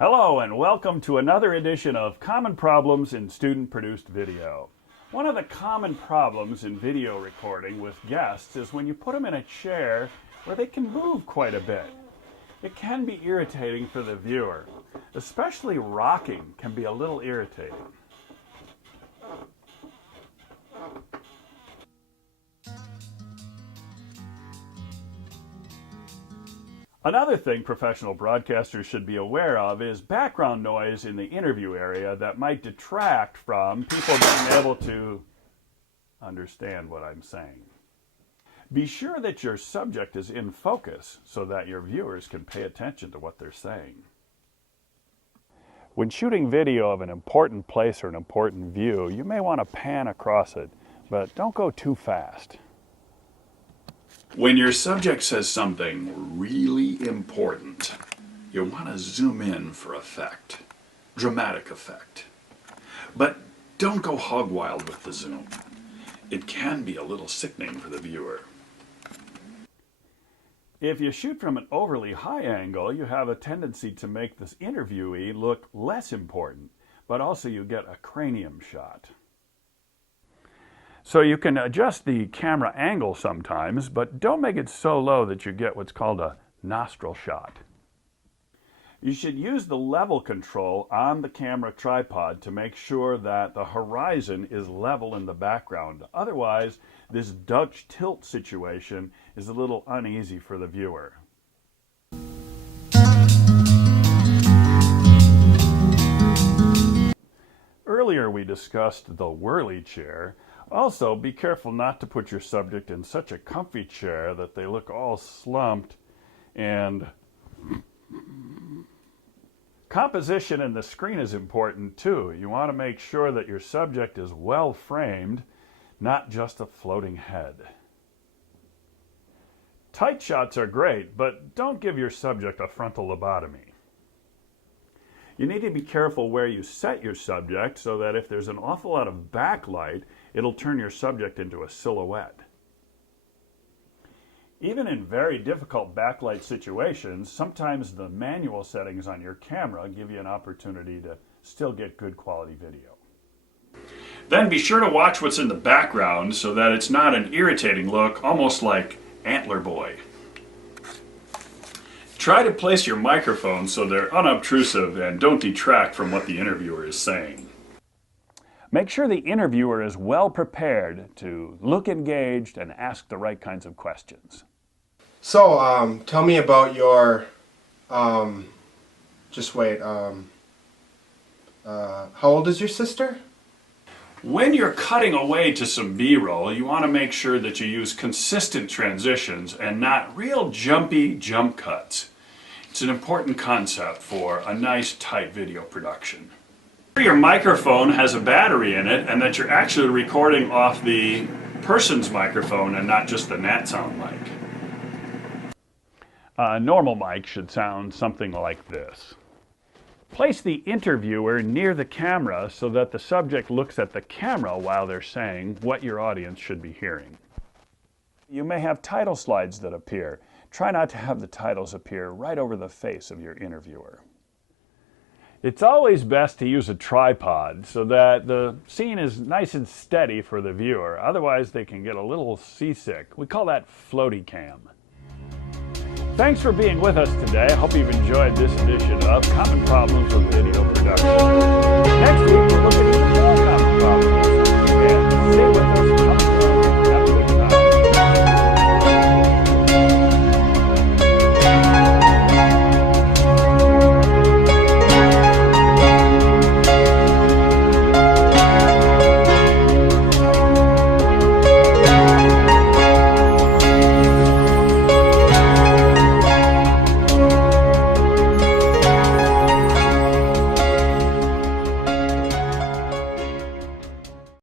Hello and welcome to another edition of Common Problems in Student-Produced Video. One of the common problems in video recording with guests is when you put them in a chair where they can move quite a bit. It can be irritating for the viewer. Especially rocking can be a little irritating. Another thing professional broadcasters should be aware of is background noise in the interview area that might detract from people being able to understand what I'm saying. Be sure that your subject is in focus so that your viewers can pay attention to what they're saying. When shooting video of an important place or an important view, you may want to pan across it, but don't go too fast. When your subject says something really important, you want to zoom in for effect, dramatic effect. But don't go hog wild with the zoom. It can be a little sickening for the viewer. If you shoot from an overly high angle, you have a tendency to make this interviewee look less important, but also you get a cranium shot. So you can adjust the camera angle sometimes, but don't make it so low that you get what's called a nostril shot. You should use the level control on the camera tripod to make sure that the horizon is level in the background. Otherwise, this Dutch tilt situation is a little uneasy for the viewer. Earlier we discussed the whirly chair. Also, be careful not to put your subject in such a comfy chair that they look all slumped, and composition in the screen is important too. You want to make sure that your subject is well framed, not just a floating head. Tight shots are great, but don't give your subject a frontal lobotomy. You need to be careful where you set your subject so that if there's an awful lot of backlight, it'll turn your subject into a silhouette. Even in very difficult backlight situations, sometimes the manual settings on your camera give you an opportunity to still get good quality video. Then be sure to watch what's in the background so that it's not an irritating look, almost like Antler Boy. Try to place your microphone so they're unobtrusive and don't detract from what the interviewer is saying. Make sure the interviewer is well prepared to look engaged and ask the right kinds of questions. So, tell me about your, how old is your sister? When you're cutting away to some B-roll, you want to make sure that you use consistent transitions and not real jumpy jump cuts. It's an important concept for a nice tight video production. Your microphone has a battery in it and that you're actually recording off the person's microphone and not just the NatSound mic. A normal mic should sound something like this. Place the interviewer near the camera so that the subject looks at the camera while they're saying what your audience should be hearing. You may have title slides that appear. Try not to have the titles appear right over the face of your interviewer. It's always best to use a tripod so that the scene is nice and steady for the viewer. Otherwise, they can get a little seasick. We call that floaty cam. Thanks for being with us today. I hope you've enjoyed this edition of Common Problems with Video Production. Next week,